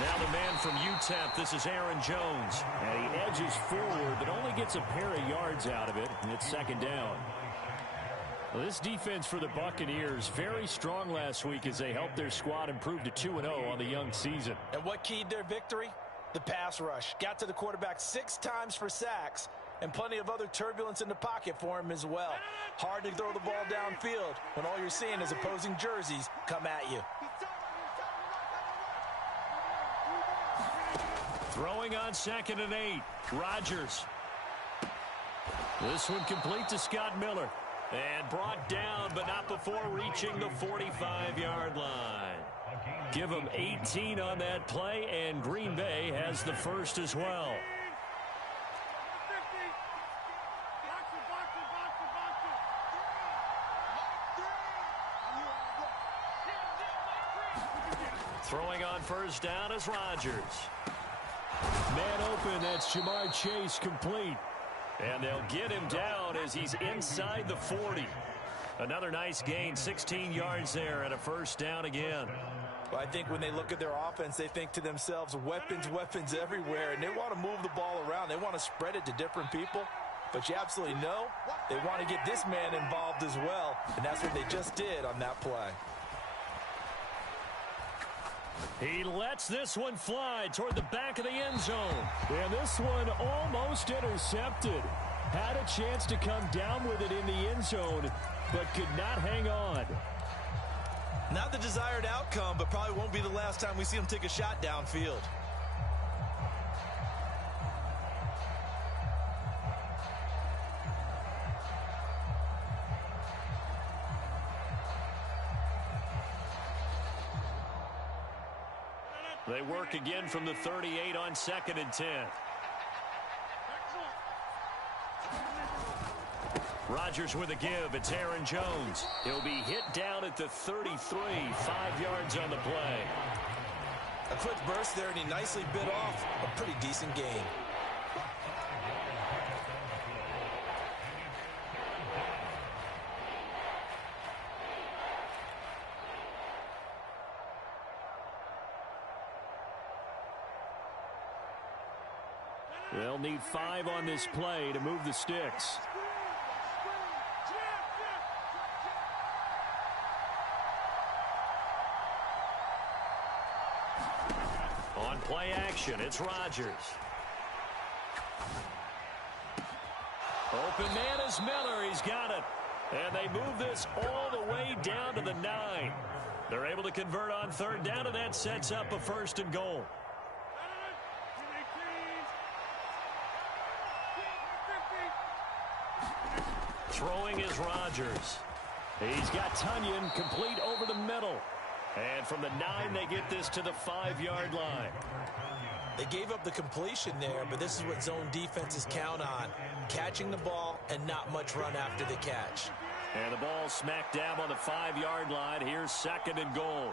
Now the man from UTEP, this is Aaron Jones. And he edges forward, but only gets a pair of yards out of it, and it's second down. Well, this defense for the Buccaneers, very strong last week as they helped their squad improve to 2-0 on the young season. And what keyed their victory? The pass rush. Got to the quarterback 6 times for sacks, and plenty of other turbulence in the pocket for him as well. Hard to throw the ball downfield when all you're seeing is opposing jerseys come at you. Throwing on 2nd and 8. Rodgers. This one complete to Scott Miller. And brought down, but not before reaching the 45-yard line. Give them 18 on that play, and Green Bay has the first as well. Throwing on first down is Rodgers. Man open, that's Jamar Chase complete. And they'll get him down as he's inside the 40. Another nice gain, 16 yards there, and a first down again. Well, I think when they look at their offense, they think to themselves, weapons, weapons everywhere, and they want to move the ball around. They want to spread it to different people. But you absolutely know they want to get this man involved as well, and that's what they just did on that play. He lets this one fly toward the back of the end zone. And this one almost intercepted. Had a chance to come down with it in the end zone, but could not hang on. Not the desired outcome, but probably won't be the last time we see him take a shot downfield. They work again from the 38 on 2nd and 10. Rodgers with a give. It's Aaron Jones. He'll be hit down at the 33, 5 yards on the play. A quick burst there, and he nicely bit off a pretty decent gain. They'll need 5 on this play to move the sticks. On play action, it's Rodgers. Open man is Miller. He's got it. And they move this all the way down to the 9. They're able to convert on 3rd down, and that sets up a 1st and goal. Throwing is Rodgers. He's got Tunyon complete over the middle. And from the 9, they get this to the 5-yard line. They gave up the completion there, but this is what zone defenses count on. Catching the ball and not much run after the catch. And the ball smack dab on the 5-yard line. Here's 2nd and goal.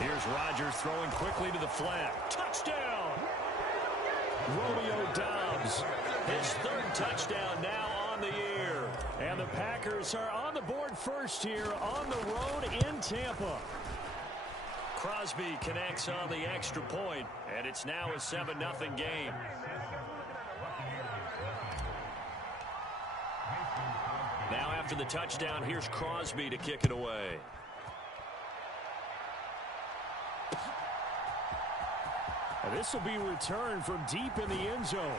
Here's Rodgers throwing quickly to the flat. Touchdown! Romeo Doubs, his 3rd touchdown now on the year. And the Packers are on the board first here on the road in Tampa. Crosby connects on the extra point, and it's now a 7-0 game. Now after the touchdown, here's Crosby to kick it away. And this will be returned from deep in the end zone.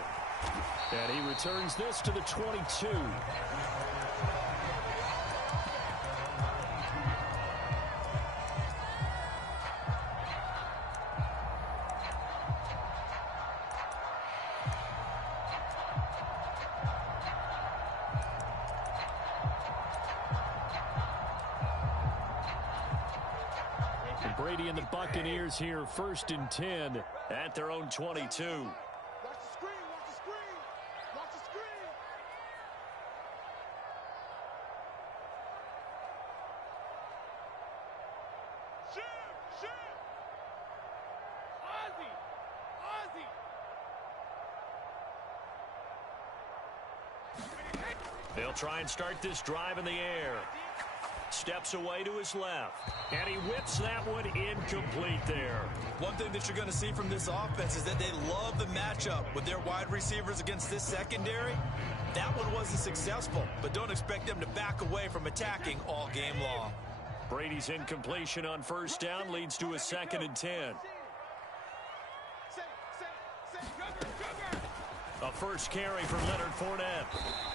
And he returns this to the 22. Brady and the Buccaneers here, 1st and 10 at their own 22. Watch the screen, watch the screen, watch the screen. Shoot! Ozzie! They'll try and start this drive in the air. Steps away to his left. And he whips that one incomplete there. One thing that you're going to see from this offense is that they love the matchup with their wide receivers against this secondary. That one wasn't successful, but don't expect them to back away from attacking all game long. Brady's incompletion on first down leads to a 2nd and 10. A first carry for Leonard Fournette.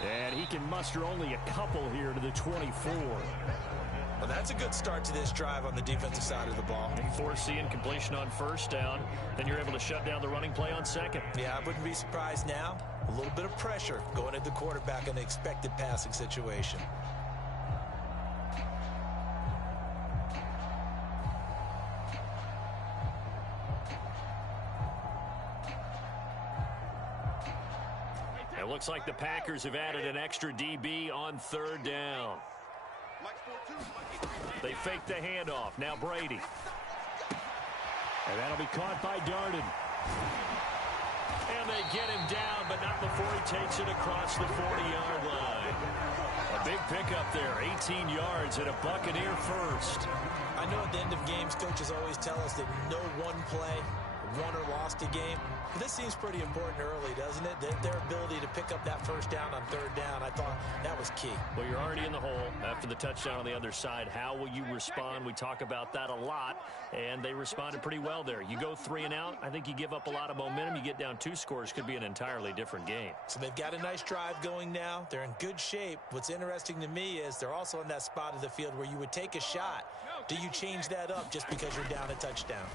And he can muster only a couple here to the 24. Well, that's a good start to this drive on the defensive side of the ball. You force the incompletion on first down, then you're able to shut down the running play on second. Yeah, I wouldn't be surprised now. A little bit of pressure going at the quarterback in an expected passing situation. It looks like the Packers have added an extra DB on 3rd down. They fake the handoff. Now Brady. And that'll be caught by Darden. And they get him down, but not before he takes it across the 40-yard line. A big pickup there, 18 yards and a Buccaneer first. I know at the end of games, coaches always tell us that no one play won or lost a game. But this seems pretty important early, doesn't it? Their ability to pick up that first down on 3rd down, I thought that was key. Well, you're already in the hole after the touchdown on the other side. How will you respond? We talk about that a lot, and they responded pretty well there. You go 3 and out, I think you give up a lot of momentum. You get down 2 scores, could be an entirely different game. So they've got a nice drive going now. They're in good shape. What's interesting to me is they're also in that spot of the field where you would take a shot. Do you change that up just because you're down a touchdown?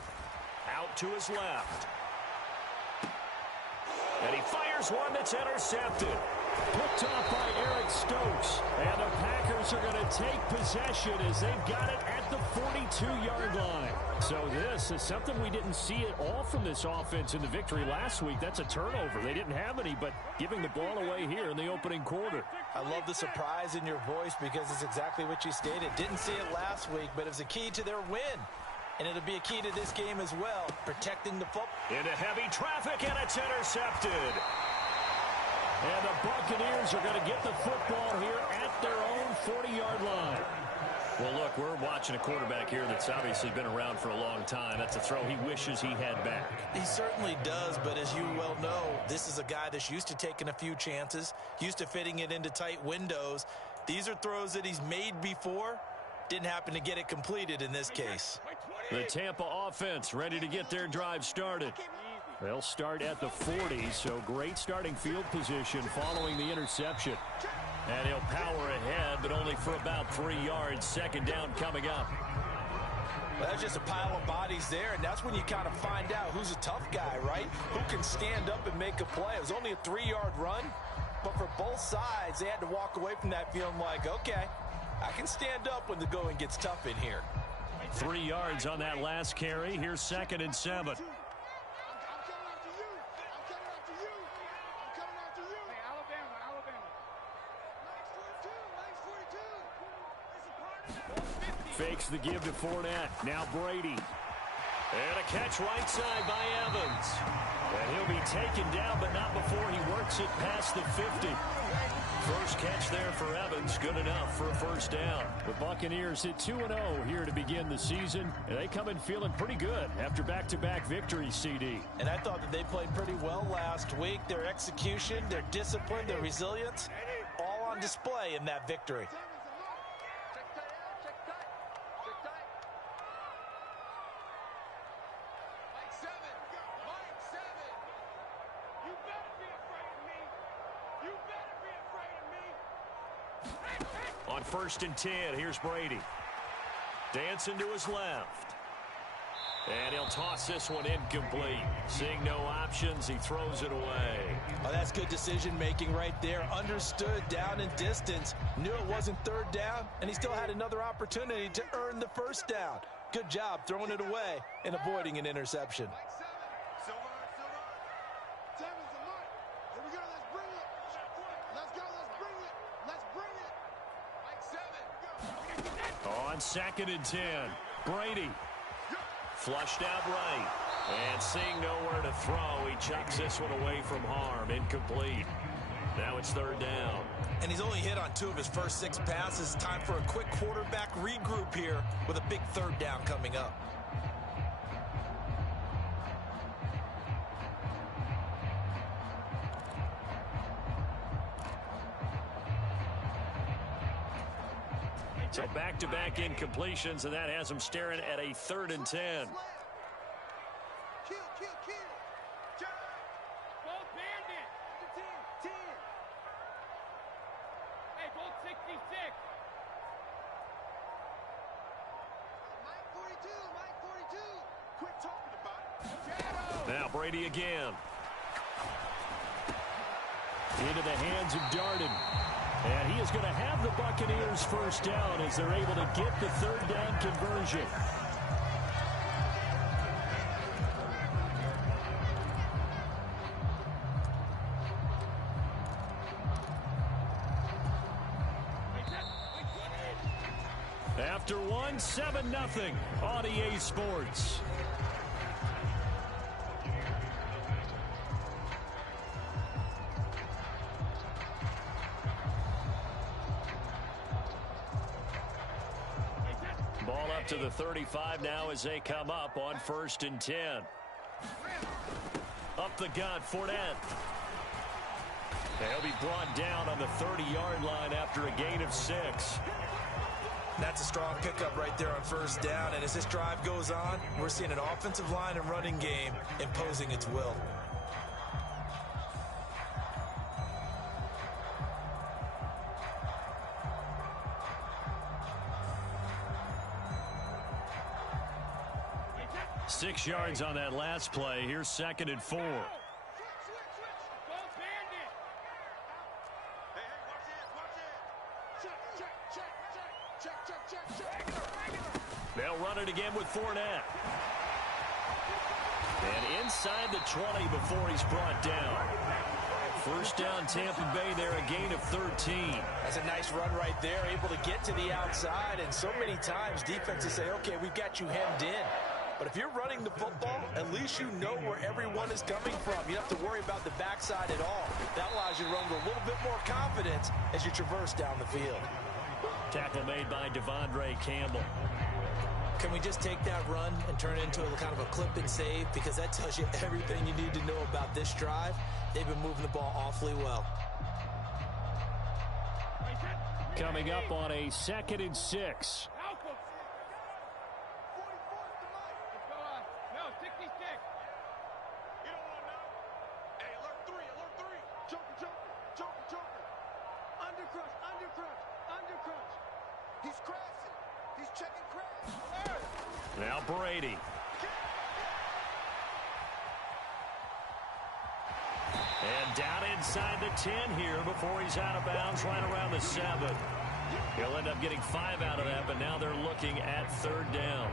Out to his left. And he fires one that's intercepted. Picked off by Eric Stokes. And the Packers are going to take possession as they've got it at the 42-yard line. So this is something we didn't see at all from this offense in the victory last week. That's a turnover. They didn't have any, but giving the ball away here in the opening quarter. I love the surprise in your voice because it's exactly what you stated. Didn't see it last week, but it was a key to their win. And it'll be a key to this game as well, protecting the football. Into heavy traffic, and it's intercepted. And the Buccaneers are going to get the football here at their own 40-yard line. Well, look, we're watching a quarterback here that's obviously been around for a long time. That's a throw he wishes he had back. He certainly does, but as you well know, this is a guy that's used to taking a few chances, used to fitting it into tight windows. These are throws that he's made before. Didn't happen to get it completed in this case. The Tampa offense ready to get their drive started. They'll start at the 40, so great starting field position following the interception. And he'll power ahead, but only for about 3 yards. 2nd down coming up. Well, that's just a pile of bodies there, and that's when you kind of find out who's a tough guy, right? Who can stand up and make a play. It was only a 3-yard run, but for both sides, they had to walk away from that feeling like, okay, I can stand up when the going gets tough in here. 3 yards on that last carry. Here's 2nd and 7. Fakes the give to Fournette. Now Brady. And a catch right side by Evans. And he'll be taken down, but not before he works it past the 50. First catch there for Evans, good enough for a first down. The Buccaneers hit 2-0 here to begin the season, and they come in feeling pretty good after back-to-back victories, CD. And I thought that they played pretty well last week. Their execution, their discipline, their resilience, all on display in that victory. On 1st and 10, here's Brady. Dancing to his left. And he'll toss this one incomplete. Seeing no options, he throws it away. Oh, that's good decision-making right there. Understood down and distance. Knew it wasn't 3rd down, and he still had another opportunity to earn the first down. Good job throwing it away and avoiding an interception. On 2nd and 10, Brady flushed out right, and seeing nowhere to throw, he chucks this one away from harm, incomplete. Now it's third down. And he's only hit on 2 of his first 6 passes. Time for a quick quarterback regroup here with a big third down coming up. So back-to-back incompletions, and that has him staring at a 3rd and 10. Kill. Go bandit. 10. Hey, go 66. Mike 42. Quit talking about it. Now Brady again. Into the hands of Darden. And he is going to have the Buccaneers first down as they're able to get the 3rd down conversion. After one, 7-0 on EA Sports. Ball up to the 35 now as they come up on 1st and 10. Up the gut, Fournette. They'll be brought down on the 30-yard line after a gain of 6. That's a strong pickup right there on 1st down. And as this drive goes on, we're seeing an offensive line and running game imposing its will. Six yards on that last play. Here's 2nd and 4. Go bandit. Hey, watch it. Check. They'll run it again with Fournette. And inside the 20 before he's brought down. 1st down, Tampa Bay there, a gain of 13. That's a nice run right there, able to get to the outside. And so many times defenses say, okay, we've got you hemmed in. But if you're running the football, at least you know where everyone is coming from. You don't have to worry about the backside at all. That allows you to run with a little bit more confidence as you traverse down the field. Tackle made by Devondre Campbell. Can we just take that run and turn it into a kind of a clip and save? Because that tells you everything you need to know about this drive. They've been moving the ball awfully well. Coming up on a 2nd and 6. No, 66. You don't want to know. Hey, alert 3. Joker. Undercrush. He's crashing. He's checking crash. Now Brady. And down inside the 10 here before he's out of bounds, right around the 7. He'll end up getting 5 out of that, but now they're looking at 3rd down.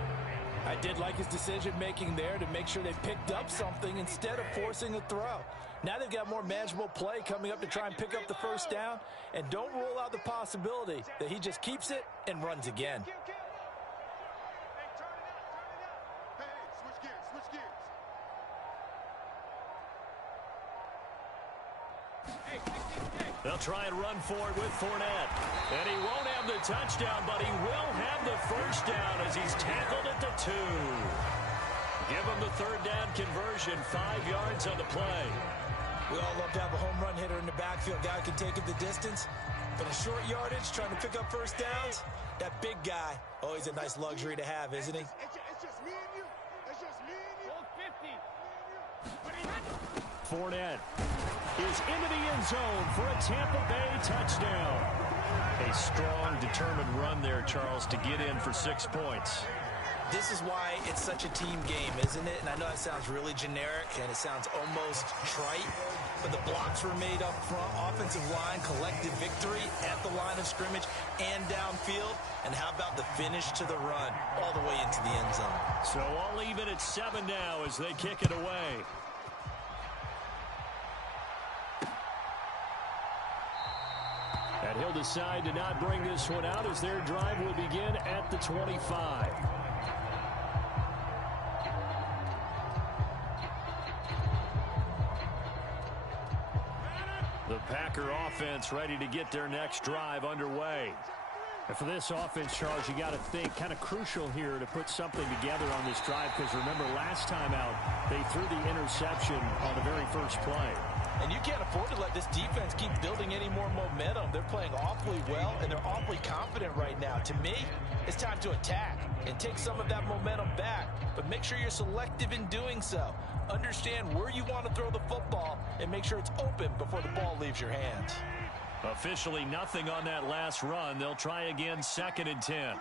I did like his decision-making there to make sure they picked up something instead of forcing a throw. Now they've got more manageable play coming up to try and pick up the 1st down, and don't rule out the possibility that he just keeps it and runs again. Hey, turn it out. Hey, switch gears. Hey, 66. They'll try and run for it with Fournette. And he won't have the touchdown, but he will have the 1st down as he's tackled at the 2. Give him the 3rd down conversion, 5 yards on the play. We all love to have a home run hitter in the backfield. Guy can take it the distance. But in short yardage, trying to pick up 1st downs, that big guy, always a nice luxury to have, isn't he? It's just me and you. Go 50. But he had Fournette is into the end zone for a Tampa Bay touchdown. A strong, determined run there, Charles, to get in for 6 points. This is why it's such a team game, isn't it? And I know that sounds really generic and it sounds almost trite, but the blocks were made up front, offensive line, collective victory at the line of scrimmage and downfield. And how about the finish to the run all the way into the end zone? So all even at 7 now as they kick it away. And he'll decide to not bring this one out as their drive will begin at the 25. The Packers Packer offense ready to get their next drive underway. And for this offense, Charles, you got to think kind of crucial here to put something together on this drive, because remember last time out they threw the interception on the very first play. And you can't afford to let this defense keep building any more momentum. They're playing awfully well, and they're awfully confident right now. To me, it's time to attack and take some of that momentum back. But make sure you're selective in doing so. Understand where you want to throw the football and make sure it's open before the ball leaves your hands. Officially nothing on that last run. They'll try again 2nd and 10.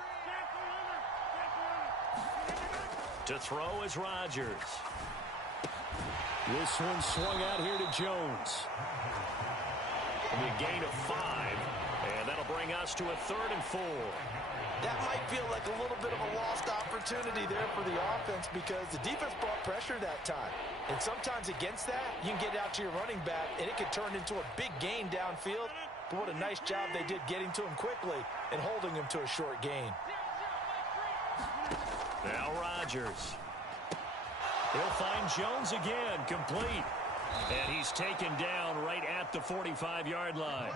To throw is Rodgers. This one swung out here to Jones. It'll be a gain of 5, and that'll bring us to a 3rd and 4. That might feel like a little bit of a lost opportunity there for the offense because the defense brought pressure that time. And sometimes against that, you can get out to your running back, and it can turn into a big gain downfield. But what a nice job they did getting to him quickly and holding him to a short gain. Now Rodgers. He'll find Jones again, complete. And he's taken down right at the 45-yard line.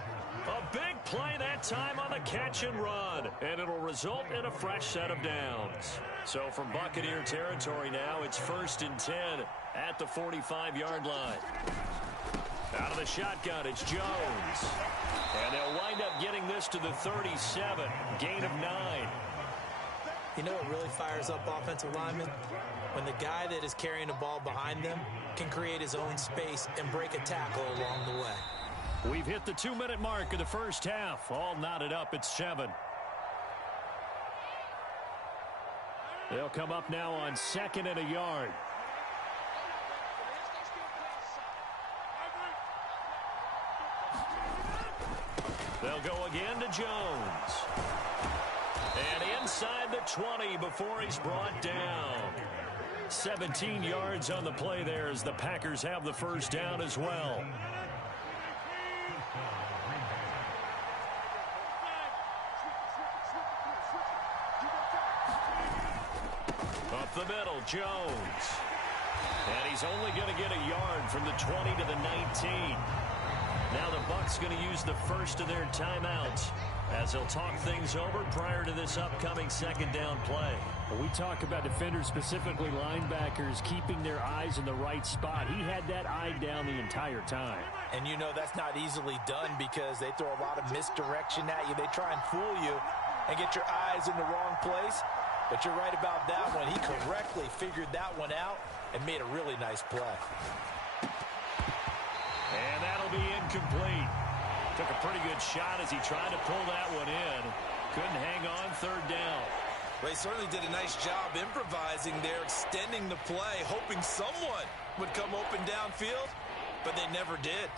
A big play that time on the catch and run. And it'll result in a fresh set of downs. So from Buccaneer territory now, it's 1st and 10 at the 45-yard line. Out of the shotgun, it's Jones. And they'll wind up getting this to the 37. Gain of 9. You know what really fires up offensive linemen? When the guy that is carrying the ball behind them can create his own space and break a tackle along the way. We've hit the 2-minute mark of the first half. All knotted up at 7. They'll come up now on 2nd and a yard. They'll go again to Jones. And inside the 20 before he's brought down. 17 yards on the play there as the Packers have the first down as well. Up the middle, Jones. And he's only going to get a yard from the 20 to the 19. Now the Bucs going to use the first of their timeouts as they'll talk things over prior to this upcoming 2nd down play. When we talk about defenders, specifically linebackers, keeping their eyes in the right spot. He had that eye down the entire time. And you know that's not easily done because they throw a lot of misdirection at you. They try and fool you and get your eyes in the wrong place. But you're right about that one. He correctly figured that one out and made a really nice play. And that'll be incomplete. Took a pretty good shot as he tried to pull that one in. Couldn't hang on 3rd down. Well, he certainly did a nice job improvising there, extending the play, hoping someone would come open downfield, but they never did.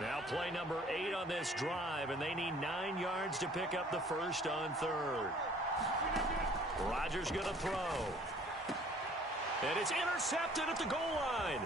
Now play number 8 on this drive, and they need 9 yards to pick up the first on 3rd. Rodgers going to throw. And it's intercepted at the goal line.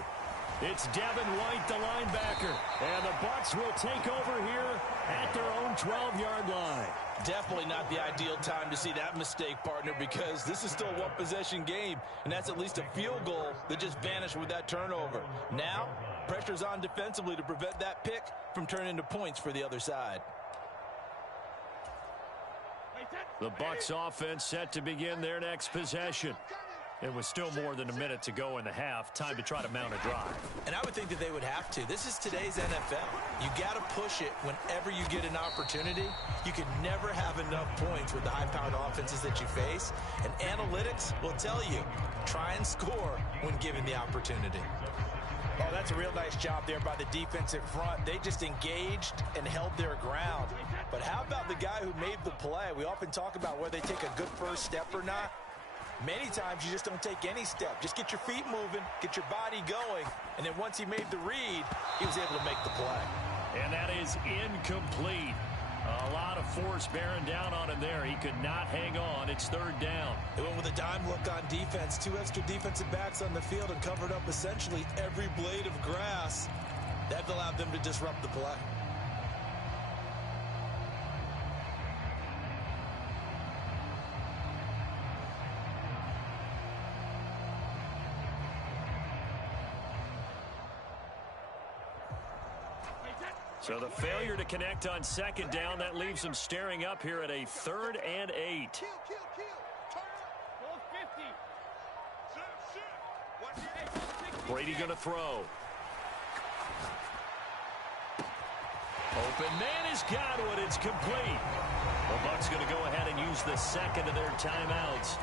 It's Devin White, the linebacker. And the Bucs will take over here at their own 12-yard line. Definitely not the ideal time to see that mistake, partner, because this is still a one-possession game, and that's at least a field goal that just vanished with that turnover. Now, pressure's on defensively to prevent that pick from turning into points for the other side. The Bucs offense set to begin their next possession. It was still more than a minute to go in the half. Time to try to mount a drive. And I would think that they would have to. This is today's NFL. You got to push it whenever you get an opportunity. You can never have enough points with the high-powered offenses that you face. And analytics will tell you, try and score when given the opportunity. Oh, that's a real nice job there by the defensive front. They just engaged and held their ground. But how about the guy who made the play? We often talk about whether they take a good first step or not. Many times you just don't take any step. Just get your feet moving, get your body going, and then once he made the read, he was able to make the play. And that is incomplete. A lot of force bearing down on him there. He could not hang on. It's 3rd down. They went with a dime look on defense. 2 extra defensive backs on the field and covered up essentially every blade of grass. That allowed them to disrupt the play. So the failure to connect on second down, that leaves them staring up here at a 3rd and 8. Kill. Turn up. Goal 50. Watch it. Hey, goal 60. Brady going to throw. Open man has got one. It's complete. The Bucs going to go ahead and use the second of their timeouts,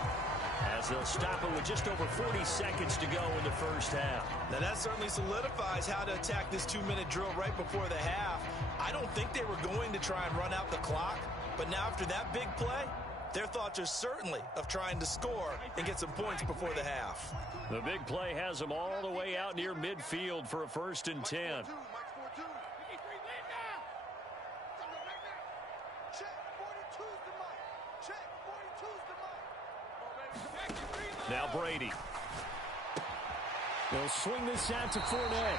as they'll stop it with just over 40 seconds to go in the first half. Now that certainly solidifies how to attack this 2-minute drill right before the half. I don't think they were going to try and run out the clock, but now after that big play, their thoughts are certainly of trying to score and get some points before the half. The big play has them all the way out near midfield for a 1st and 10. Mike 4-2. 53 lead now. Check. 42's the mic. Check. 42's the mic. Now Brady. They'll swing this out to Fournette.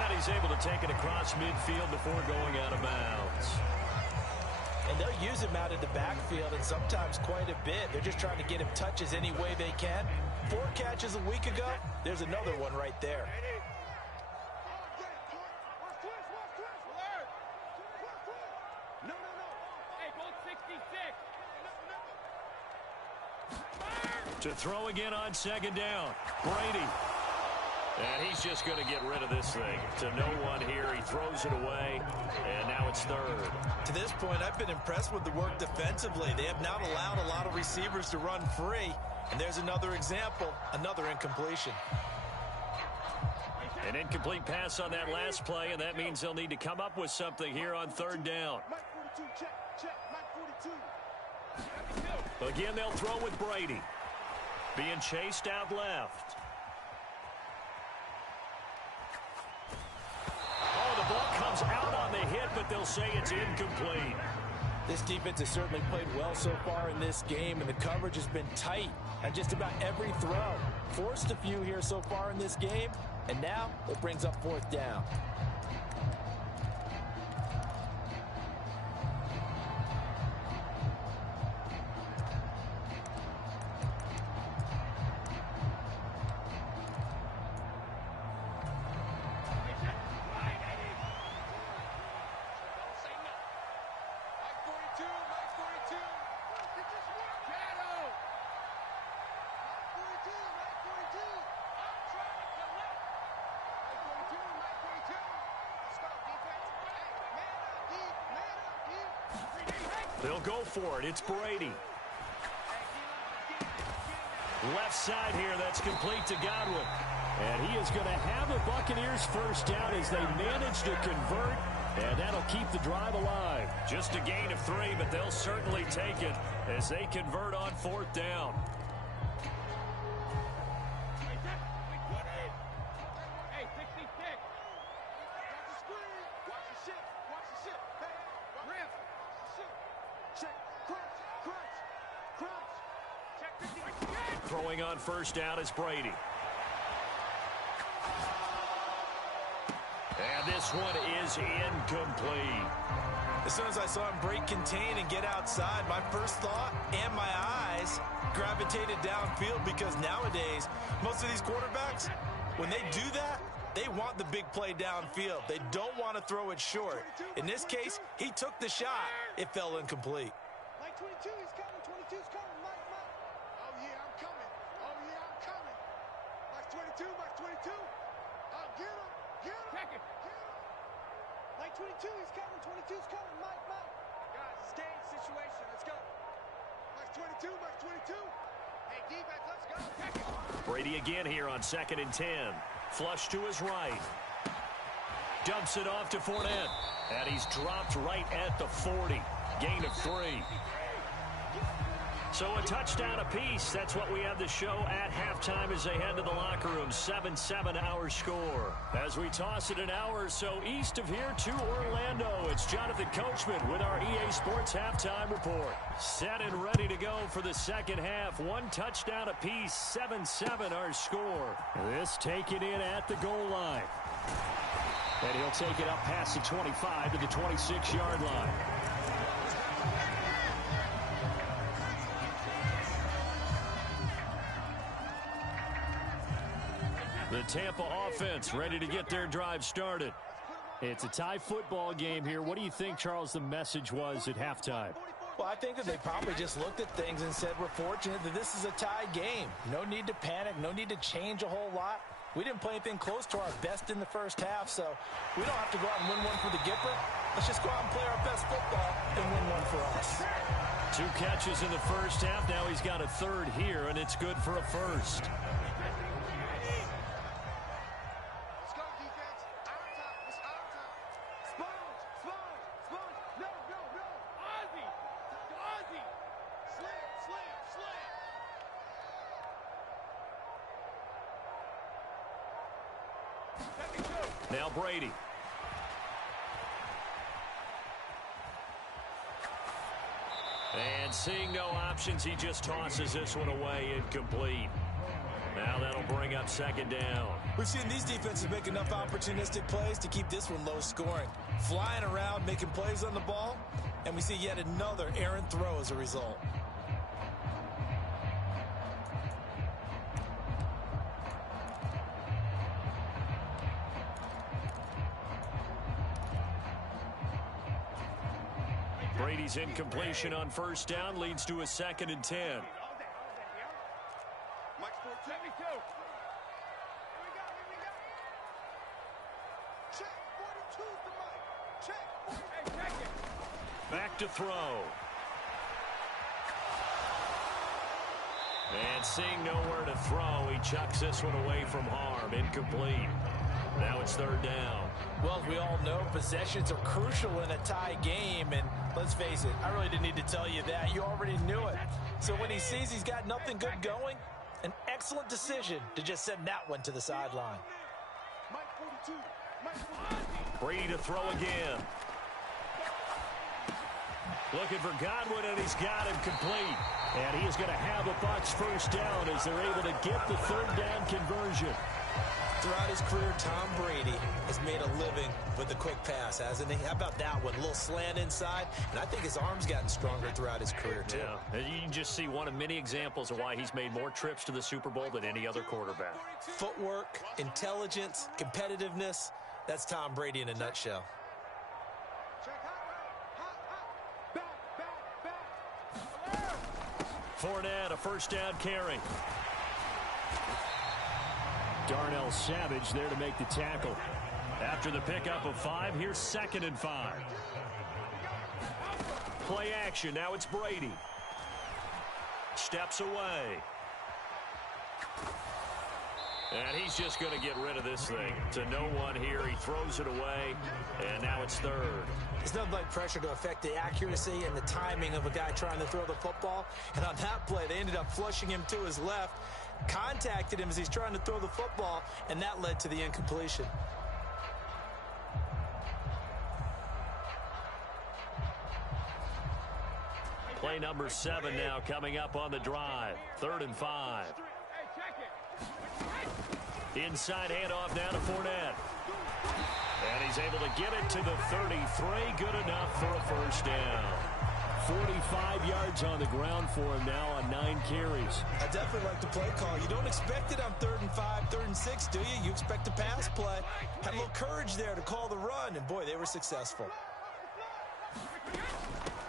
And he's able to take it across midfield before going out of bounds. And they'll use him out in the backfield, and sometimes quite a bit. They're just trying to get him touches any way they can. 4 catches a week ago. There's another one right there. No. Hey, goal 66. To throw again on second down. Brady. And he's just going to get rid of this thing. To no one here. He throws it away. And now it's 3rd. To this point, I've been impressed with the work defensively. They have not allowed a lot of receivers to run free. And there's another example, another incompletion. An incomplete pass on that last play, and that means they'll need to come up with something here on 3rd down. Mike 42, check. Mike 42. Again, they'll throw with Brady. Being chased out left. Oh, the ball comes out on the hit, but they'll say it's incomplete. This defense has certainly played well so far in this game, and the coverage has been tight on just about every throw. Forced a few here so far in this game, and now it brings up 4th down. They'll go for it. It's Brady. Left side here. That's complete to Godwin. And he is going to have the Buccaneers first down as they manage to convert. And that'll keep the drive alive. Just a gain of 3, but they'll certainly take it as they convert on 4th down. Hey, 66. Watch the shit. Rim. Check. Crunch. Check 50. Throwing on 1st down is Brady. And this one is incomplete. As soon as I saw him break contain and get outside, my first thought and my eyes gravitated downfield, because nowadays, most of these quarterbacks, when they do that, they want the big play downfield. They don't want to throw it short. In this case, he took the shot. It fell incomplete. Mike 22, he's coming. 22's coming. Mike. Oh, yeah, I'm coming. Mike 22. Get him. Check it. Mike 22, he's coming. 22's coming. Mike. Guys, it's game situation. Let's go. Mike 22. Hey, defense, let's go. Check it. Brady again here on 2nd and 10. Flush to his right. Dumps it off to Fournette. And he's dropped right at the 40. Gain of 3. So a touchdown apiece. That's what we have to show at halftime as they head to the locker room. 7-7 our score. As we toss it an hour or so east of here to Orlando, it's Jonathan Coachman with our EA Sports Halftime Report. Set and ready to go for the second half. 1 touchdown apiece. 7-7 our score. This taken in at the goal line. And he'll take it up past the 25 to the 26-yard line. The Tampa offense ready to get their drive started. It's a tie football game here. What do you think, Charles, the message was at halftime? Well, I think that they probably just looked at things and said, we're fortunate that this is a tie game. No need to panic. No need to change a whole lot. We didn't play anything close to our best in the first half, so we don't have to go out and win one for the Gipper. Let's just go out and play our best football and win one for us. 2 catches in the first half. Now he's got a third here, and it's good for a first. Let's go, defense. Our time. It's our time. Sponge. No. Ozzy! Ozzy! Slam. Second two. Now Brady. And seeing no options, he just tosses this one away, incomplete. Now that'll bring up second down. We've seen these defenses make enough opportunistic plays to keep this one low scoring. Flying around, making plays on the ball, and we see yet another errant throw as a result. Brady's incompletion on first down leads to a 2nd and 10. Mike's 42. 72. Here we go. Check. 42's the mic. Check. Hey, check it. Back to throw. And seeing nowhere to throw, he chucks this one away from harm. Incomplete. Now it's 3rd down. Well, as we all know, possessions are crucial in a tie game, and let's face it, I really didn't need to tell you that. You already knew it. So when he sees he's got nothing good going, an excellent decision to just send that one to the sideline. Mike 42. Mike 42. Brady to throw again. Looking for Godwin, and he's got him complete. And he is going to have a Bucs first down as they're able to get the 3rd down conversion. Throughout his career, Tom Brady has made a living with the quick pass, hasn't he? How about that one? A little slant inside, and I think his arm's gotten stronger throughout his career, too. Yeah, and you can just see one of many examples of why he's made more trips to the Super Bowl than any other quarterback. Footwork, intelligence, competitiveness, that's Tom Brady in a nutshell. Check. Hot. Back. Fournette, a first down carry. Darnell Savage there to make the tackle. After the pickup of 5, here's 2nd and 5. Play action. Now it's Brady. Steps away. And he's just going to get rid of this thing. To no one here. He throws it away. And now it's 3rd. It's nothing like pressure to affect the accuracy and the timing of a guy trying to throw the football. And on that play, they ended up flushing him to his left. Contacted him as he's trying to throw the football, and that led to the incompletion. Play number 7 now coming up on the drive. 3rd and 5. Hey, check it. Inside handoff now to Fournette. And he's able to get it to the 33. Good enough for a first down. 45 yards on the ground for him now on 9 carries. I definitely like the play call. You don't expect it on 3rd and 5, 3rd and 6, do you? You expect a pass play. Had a little courage there to call the run, and boy, they were successful.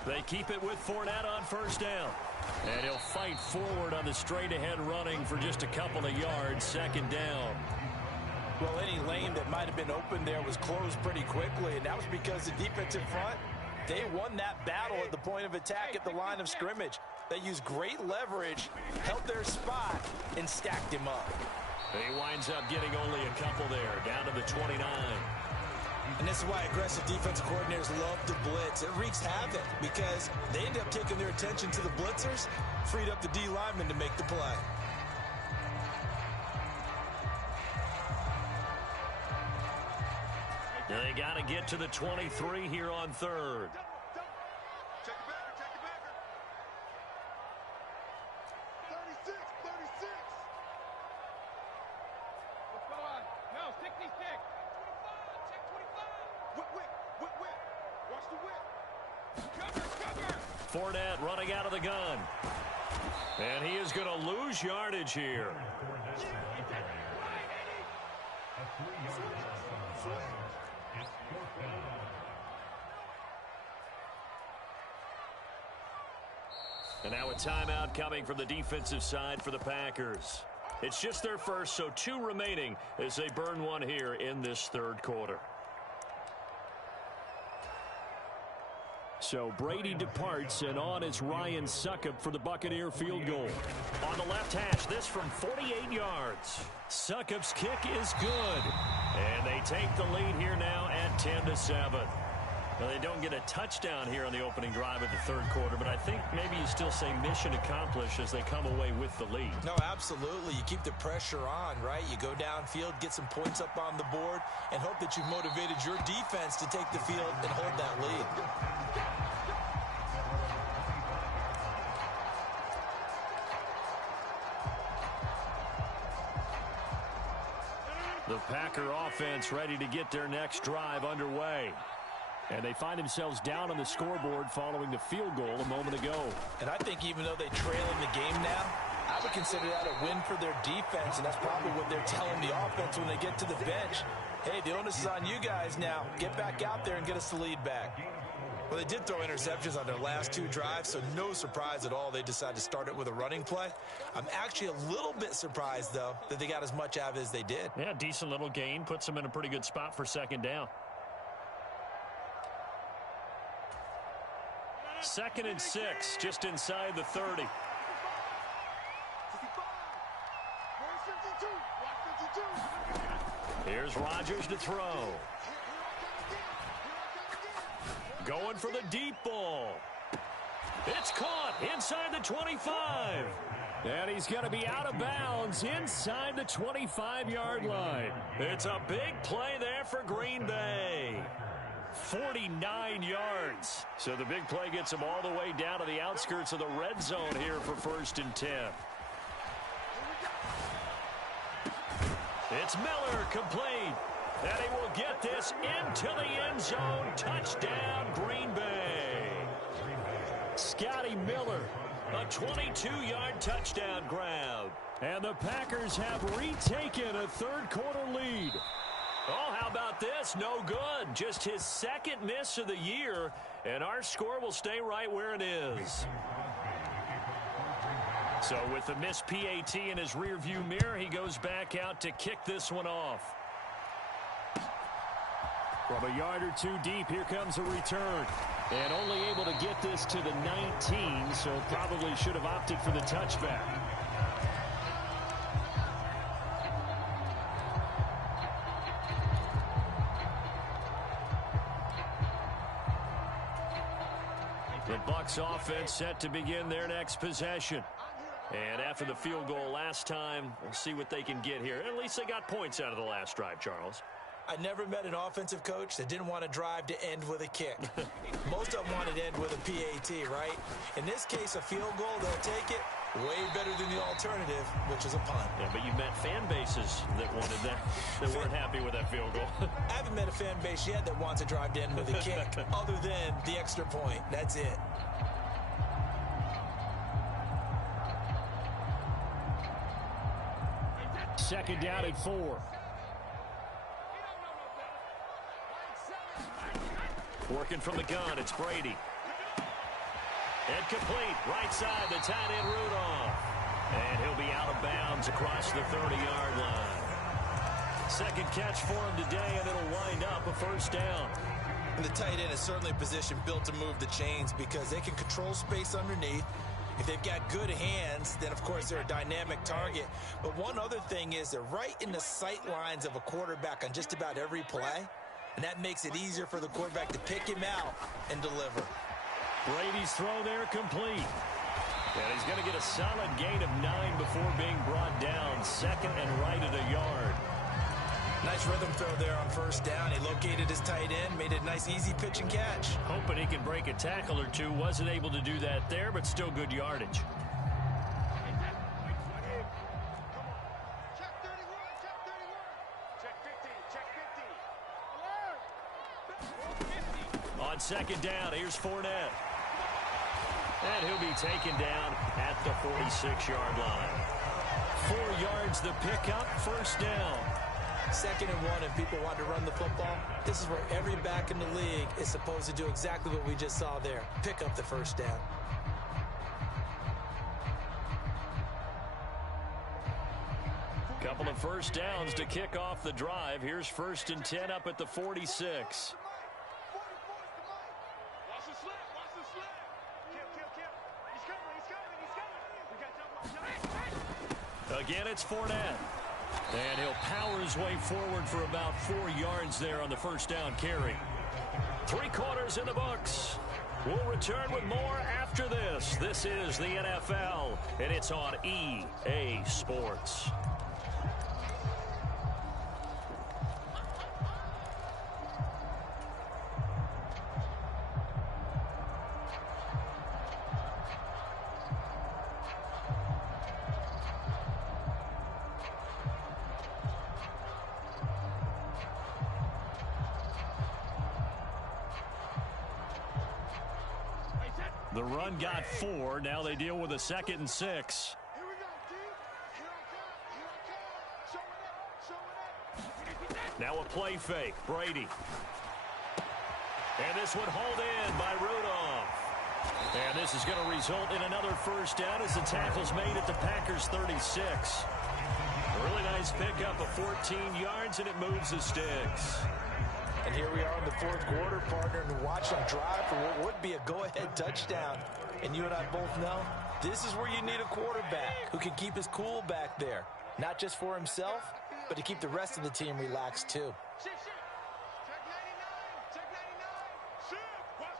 They keep it with Fournette on first down. And he'll fight forward on the straight-ahead running for just a couple of yards. 2nd down. Well, any lane that might have been open there was closed pretty quickly, and that was because the defensive front, they won that battle at the point of attack at the line of scrimmage. They used great leverage, held their spot, and stacked him up. He winds up getting only a couple there, down to the 29. And this is why aggressive defensive coordinators love to blitz. It wreaks havoc because they end up taking their attention to the blitzers, freed up the D lineman to make the play. They got to get to the 23 here on 3rd. Check the backer. 36. What's going on? No, 66. 25. Check 25. Whip. Watch the whip. Cover. Fournette running out of the gun. And he is going to lose yardage here. And now a timeout coming from the defensive side for the Packers. It's just their first, so 2 remaining as they burn one here in this third quarter. So Brady departs, and on is Ryan Succop for the Buccaneer field goal. On the left hash, this from 48 yards. Succop's kick is good. And they take the lead here now at 10-7. Well, they don't get a touchdown here on the opening drive of the third quarter, but I think maybe you still say mission accomplished as they come away with the lead. No, absolutely. You keep the pressure on, right? You go downfield, get some points up on the board, and hope that you've motivated your defense to take the field and hold that lead. The Packer offense ready to get their next drive underway. And they find themselves down on the scoreboard following the field goal a moment ago. And I think even though they trail in the game now, I would consider that a win for their defense, and that's probably what they're telling the offense when they get to the bench. Hey, the onus is on you guys now. Get back out there and get us the lead back. Well, they did throw interceptions on their last 2 drives, so no surprise at all they decided to start it with a running play. I'm actually a little bit surprised, though, that they got as much out of it as they did. Yeah, decent little gain. Puts them in a pretty good spot for second down. 2nd and 6, just inside the 30. Here's Rodgers to throw. Going for the deep ball. It's caught inside the 25. And he's going to be out of bounds inside the 25-yard line. It's a big play there for Green Bay. 49 yards. So the big play gets him all the way down to the outskirts of the red zone here for 1st and 10. It's Miller complete. And he will get this into the end zone. Touchdown, Green Bay. Scotty Miller, a 22-yard touchdown grab. And the Packers have retaken a third quarter lead. Oh, how about this? No good. Just his 2nd miss of the year, and our score will stay right where it is. So with the missed PAT in his rearview mirror, he goes back out to kick this one off. From a yard or 2 deep, here comes a return. And only able to get this to the 19, so probably should have opted for the touchback. The Bucs offense set to begin their next possession. And after the field goal last time, we'll see what they can get here. At least they got points out of the last drive, Charles. I never met an offensive coach that didn't want to drive to end with a kick. Most of them wanted to end with a PAT, right? In this case, a field goal, they'll take it. Way better than the alternative, which is a punt. Yeah, but you met fan bases that wanted that, that weren't happy with that field goal. I haven't met a fan base yet that wants to drive to end with a kick, other than the extra point. That's it. Second down at 4. Working from the gun, it's Brady. And complete, right side, the tight end Rudolph. And he'll be out of bounds across the 30-yard line. Second catch for him today, and it'll wind up a first down. And the tight end is certainly a position built to move the chains because they can control space underneath. If they've got good hands, then, of course, they're a dynamic target. But one other thing is they're right in the sight lines of a quarterback on just about every play. And that makes it easier for the quarterback to pick him out and deliver. Brady's throw there complete. And he's going to get a solid gain of 9 before being brought down. Second and right at a yard. Nice rhythm throw there on first down. He located his tight end, made it a nice easy pitch and catch. Hoping he can break a tackle or two. Wasn't able to do that there, but still good yardage. On second down, here's Fournette. And he'll be taken down at the 46-yard line. 4 yards the pickup, first down. 2nd and 1, and people want to run the football. This is where every back in the league is supposed to do exactly what we just saw there. Pick up the first down. Couple of first downs to kick off the drive. Here's 1st and 10 up at the 46. Watch the slip. Watch the slip. Kill. He's coming. We got double. Again, it's Fournette. And he'll power his way forward for about 4 yards there on the first down carry. 3 quarters in the books. We'll return with more after this. This is the NFL, and it's on EA Sports. The run got 4. Now they deal with a 2nd and 6. Here we go, D. Here I come. Showing it. Now a play fake. Brady. And this one hauled in by Rudolph. And this is going to result in another first down as the tackle's made at the Packers' 36. A really nice pickup of 14 yards, and it moves the sticks. And here we are in the 4th quarter, partner, and watch them drive for what would be a go-ahead touchdown. And you and I both know this is where you need a quarterback who can keep his cool back there. Not just for himself, but to keep the rest of the team relaxed, too. Check 99. Check 99. Watch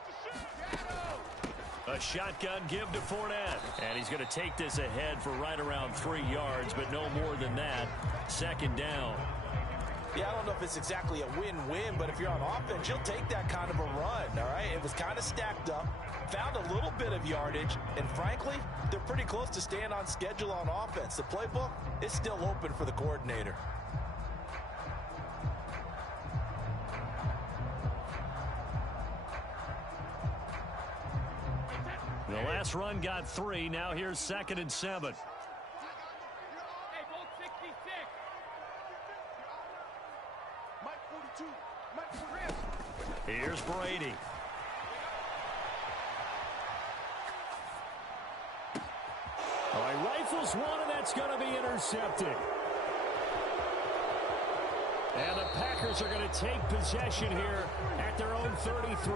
the A shotgun give to Fournette. And he's going to take this ahead for right around 3 yards, but no more than that. 2nd down. Yeah, I don't know if it's exactly a win-win, but if you're on offense, you'll take that kind of a run, all right? It was kind of stacked up, found a little bit of yardage, and frankly, they're pretty close to staying on schedule on offense. The playbook is still open for the coordinator. The last run got 3. Now here's 2nd and 7. Hey, both 66. Mike 42. Mike 43. Here's Brady. All right, rifles one, and that's going to be intercepted. And the Packers are going to take possession here at their own 33.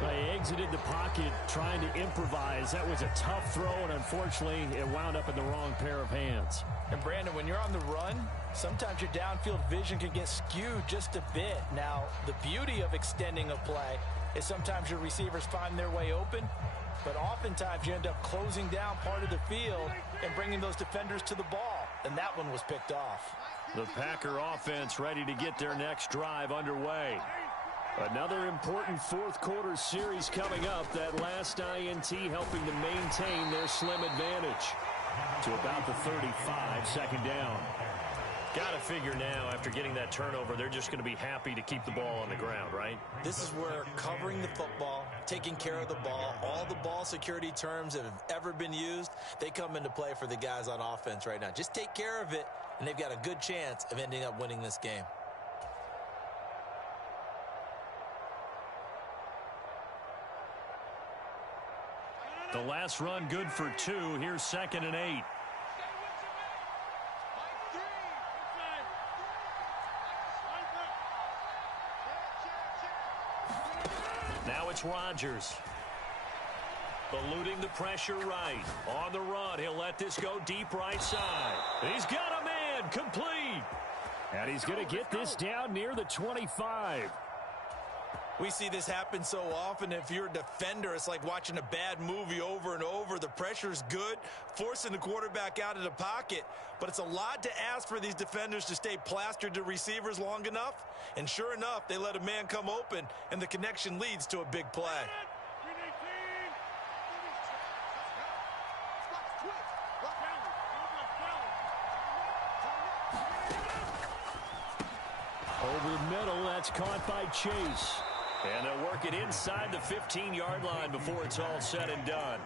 They exited the pocket trying to improvise. That was a tough throw, and unfortunately, it wound up in the wrong pair of hands. And, Brandon, when you're on the run, sometimes your downfield vision can get skewed just a bit. Now, the beauty of extending a play is sometimes your receivers find their way open, but oftentimes you end up closing down part of the field and bringing those defenders to the ball, and that one was picked off. The Packer offense ready to get their next drive underway. Another important 4th quarter series coming up. That last INT helping to maintain their slim advantage to about the 35, 2nd down. Got to figure now, after getting that turnover, they're just going to be happy to keep the ball on the ground, right? This is where covering the football, taking care of the ball, all the ball security terms that have ever been used, they come into play for the guys on offense right now. Just take care of it, and they've got a good chance of ending up winning this game. The last run good for 2. Here's 2nd and 8. Now it's Rodgers. Eluding the pressure right. On the run, he'll let this go deep right side. He's got a man, complete. And he's going to get this down near the 25. We see this happen so often. If you're a defender, it's like watching a bad movie over and over. The pressure's good, forcing the quarterback out of the pocket. But it's a lot to ask for these defenders to stay plastered to receivers long enough. And sure enough, they let a man come open, and the connection leads to a big play. Over the middle, that's caught by Chase. And they'll work it inside the 15-yard line before it's all said and done.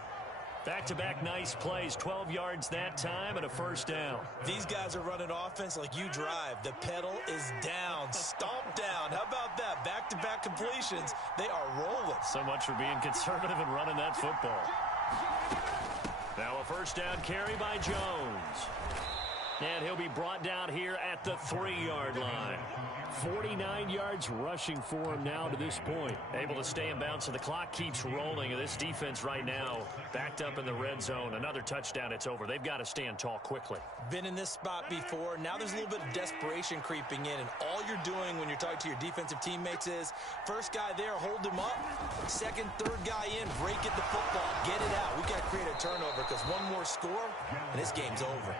Back-to-back nice plays, 12 yards that time and a first down. These guys are running offense like you drive. The pedal is down, stomped down. How about that? Back-to-back completions. They are rolling. So much for being conservative and running that football. Now a first down carry by Jones. And he'll be brought down here at the 3-yard line. 49 yards rushing for him now to this point. Able to stay in bounds, so the clock keeps rolling. And this defense right now backed up in the red zone. Another touchdown, it's over. They've got to stand tall quickly. Been in this spot before. Now there's a little bit of desperation creeping in. And all you're doing when you're talking to your defensive teammates is, first guy there, hold him up. Second, third guy in, break it the football. Get it out. We've got to create a turnover because one more score, and this game's over.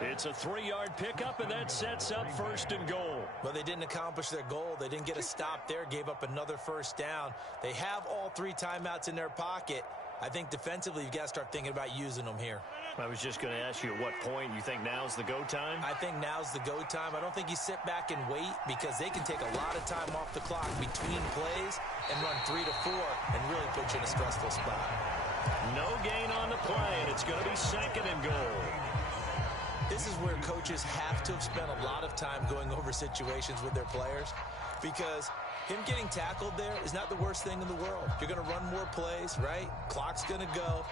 It's a 3-yard pickup, and that sets up 1st and goal. Well, they didn't accomplish their goal. They didn't get a stop there, gave up another first down. They have all 3 timeouts in their pocket. I think defensively, you've got to start thinking about using them here. I was just going to ask you at what point you think now's the go time? I think now's the go time. I don't think you sit back and wait because they can take a lot of time off the clock between plays and run 3 to 4 and really put you in a stressful spot. No gain on the play, and it's going to be 2nd and goal. This is where coaches have to have spent a lot of time going over situations with their players because him getting tackled there is not the worst thing in the world. You're going to run more plays, right? Clock's going to go.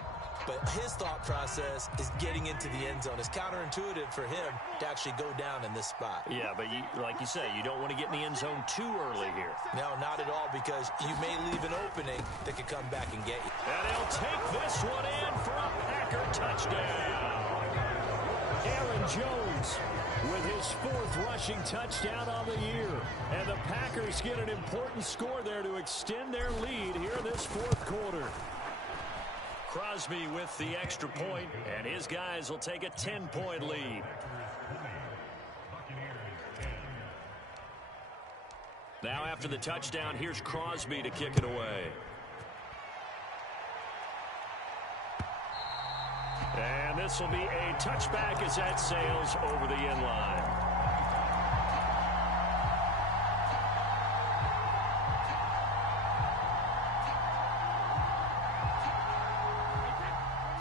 But his thought process is getting into the end zone. It's counterintuitive for him to actually go down in this spot. Yeah, but like you say, you don't want to get in the end zone too early here. No, not at all, because you may leave an opening that could come back and get you. And he'll take this one in for a Packer touchdown. Aaron Jones with his 4th rushing touchdown on the year. And the Packers get an important score there to extend their lead here in this 4th quarter. Crosby with the extra point, and his guys will take a 10-point lead. Now after the touchdown, here's Crosby to kick it away. And this will be a touchback as that sails over the end line.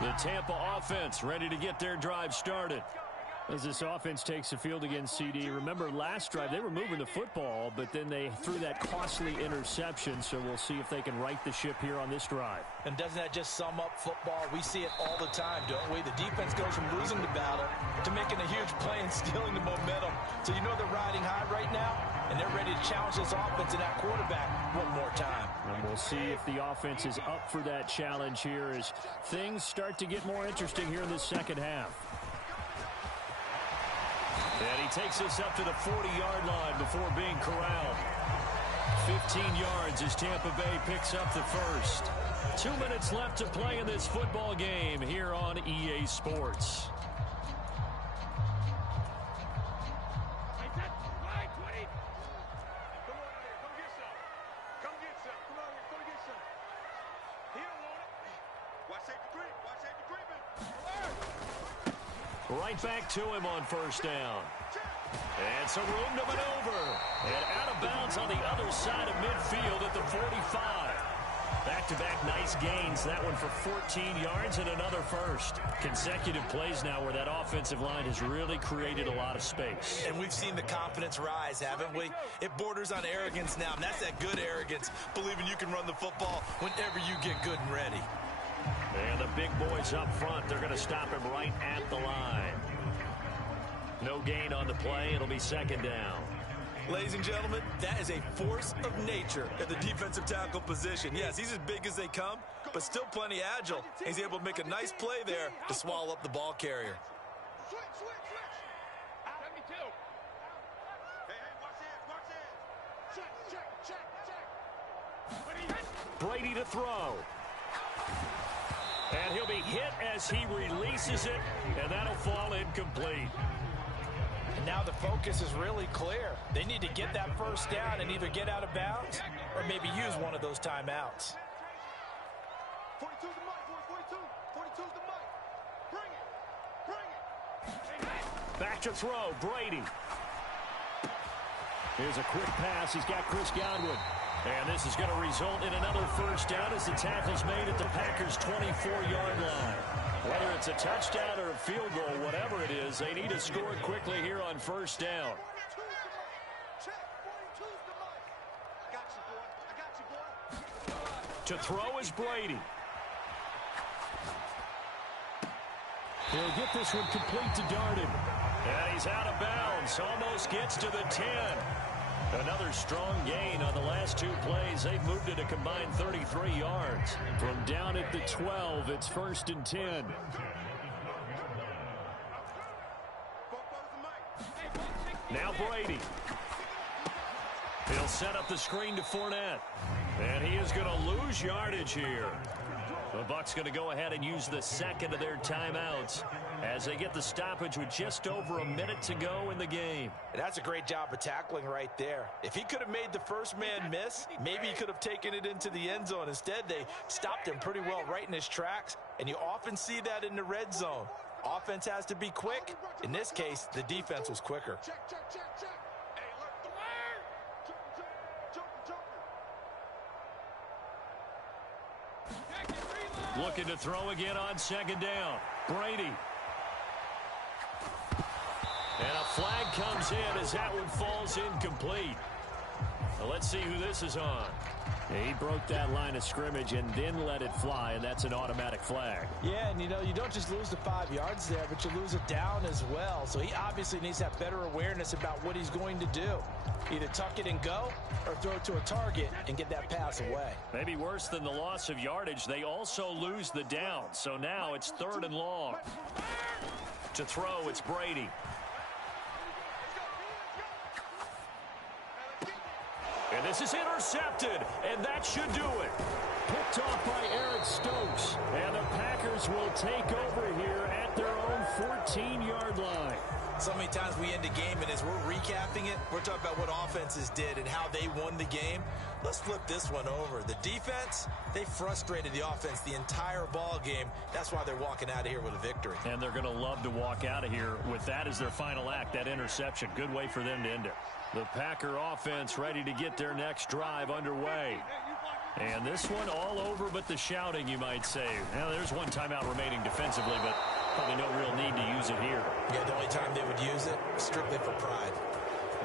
The Tampa offense ready to get their drive started. As this offense takes the field against CD, remember last drive they were moving the football, but then they threw that costly interception, so we'll see if they can right the ship here on this drive. And doesn't that just sum up football? We see it all the time, don't we? The defense goes from losing the battle to making a huge play and stealing the momentum. So you know they're riding high right now, and they're ready to challenge this offense and that quarterback one more time. And we'll see if the offense is up for that challenge here as things start to get more interesting here in the second half. And he takes us up to the 40-yard line before being corralled. 15 yards as Tampa Bay picks up the first. 2 minutes left to play in this football game here on EA Sports. Right back to him on 1st down. And some room to maneuver. And out of bounds on the other side of midfield at the 45. Back-to-back nice gains. That one for 14 yards and another first. Consecutive plays now where that offensive line has really created a lot of space. And we've seen the confidence rise, haven't we? It borders on arrogance now, and that's that good arrogance, believing you can run the football whenever you get good and ready. And the big boys up front, they're going to stop him right at the line. No gain on the play. It'll be 2nd down. Ladies and gentlemen, that is a force of nature at the defensive tackle position. Yes, he's as big as they come, but still plenty agile. He's able to make a nice play there to swallow up the ball carrier. Switch. Let me too. Hey, watch this. Check. Brady to throw. And he'll be hit as he releases it, and that'll fall incomplete. And now the focus is really clear. They need to get that first down and either get out of bounds or maybe use one of those timeouts. 42's the mic, 42's the mic. Bring it. Back to throw, Brady. Here's a quick pass. He's got Chris Godwin. And this is going to result in another first down as the tackle's made at the Packers' 24-yard line. Whether it's a touchdown or a field goal, whatever it is, they need to score it quickly here on 1st down. To throw is Brady. He'll get this one complete to Darden. And he's out of bounds. Almost gets to the 10. Another strong gain on the last two plays. They've moved it a combined 33 yards. From down at the 12, it's 1st and 10. Now Brady. He'll set up the screen to Fournette. And he is going to lose yardage here. The Bucs going to go ahead and use the second of their timeouts as they get the stoppage with just over a minute to go in the game. And that's a great job of tackling right there. If he could have made the first man miss, maybe he could have taken it into the end zone. Instead, they stopped him pretty well right in his tracks, and you often see that in the red zone. Offense has to be quick. In this case, the defense was quicker. Check, check, check, check. Hey, look, the wire. Looking to throw again on 2nd down. Brady. And a flag comes in as that one falls incomplete. Well, let's see who this is on. He broke that line of scrimmage and then let it fly, and that's an automatic flag. Yeah, and you don't just lose the 5 yards there, but you lose it down as well. So he obviously needs to have better awareness about what he's going to do. Either tuck it and go or throw it to a target and get that pass away. Maybe worse than the loss of yardage, they also lose the down. So now it's 3rd and long. To throw, it's Brady. And this is intercepted, and that should do it. Picked off by Eric Stokes, and the Packers will take over here at their own 14-yard line. So many times we end a game, and as we're recapping it, we're talking about what offenses did and how they won the game. Let's flip this one over. The defense, they frustrated the offense the entire ball game. That's why they're walking out of here with a victory. And they're going to love to walk out of here with that as their final act, that interception. Good way for them to end it. The Packer offense ready to get their next drive underway. And this one all over but the shouting, you might say. Now, there's one timeout remaining defensively, but probably no real need to use it here. Yeah, the only time they would use it, strictly for pride.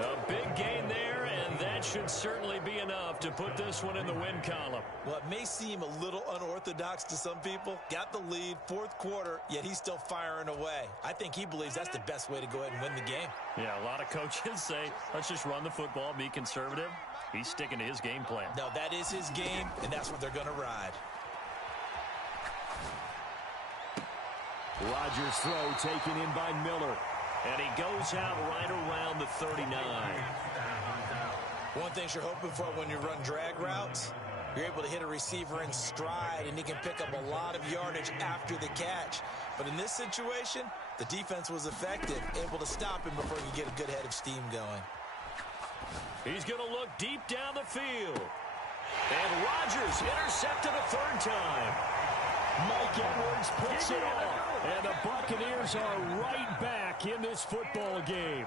A big gain there, and that should certainly be enough to put this one in the win column. Well, it may seem a little unorthodox to some people. Got the lead, 4th quarter, yet he's still firing away. I think he believes that's the best way to go ahead and win the game. Yeah, a lot of coaches say, let's just run the football, be conservative. He's sticking to his game plan. No, that is his game, and that's what they're going to ride. Rodgers' throw taken in by Miller. And he goes out right around the 39. One thing you're hoping for when you run drag routes, you're able to hit a receiver in stride, and he can pick up a lot of yardage after the catch. But in this situation, the defense was effective, able to stop him before he could get a good head of steam going. He's going to look deep down the field. And Rodgers intercepted a 3rd time. Mike Edwards puts it off. And the Buccaneers are right back in this football game.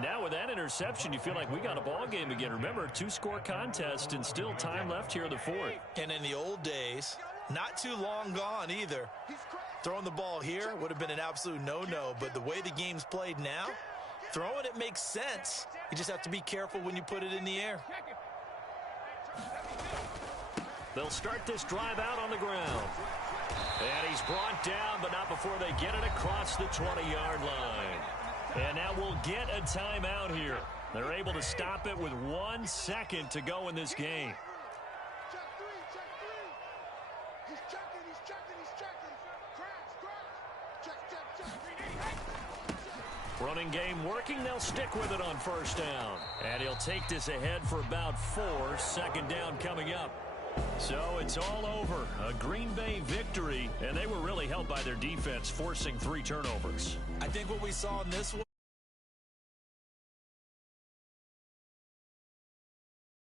Now with that interception, you feel like we got a ball game again. Remember, 2-score contest and still time left here in the 4th. And in the old days, not too long gone either. Throwing the ball here would have been an absolute no-no, but the way the game's played now, throwing it makes sense. You just have to be careful when you put it in the air. They'll start this drive out on the ground. And he's brought down, but not before they get it across the 20-yard line. And now we'll get a timeout here. They're able to stop it with 1 second to go in this game. Check 3, check 3. He's checking, he's checking, he's checking. Crash. Check. Running game working. They'll stick with it on 1st down. And he'll take this ahead for about 4. 2nd down coming up. So it's all over. A Green Bay victory, and they were really helped by their defense, forcing 3 turnovers. I think what we saw in this one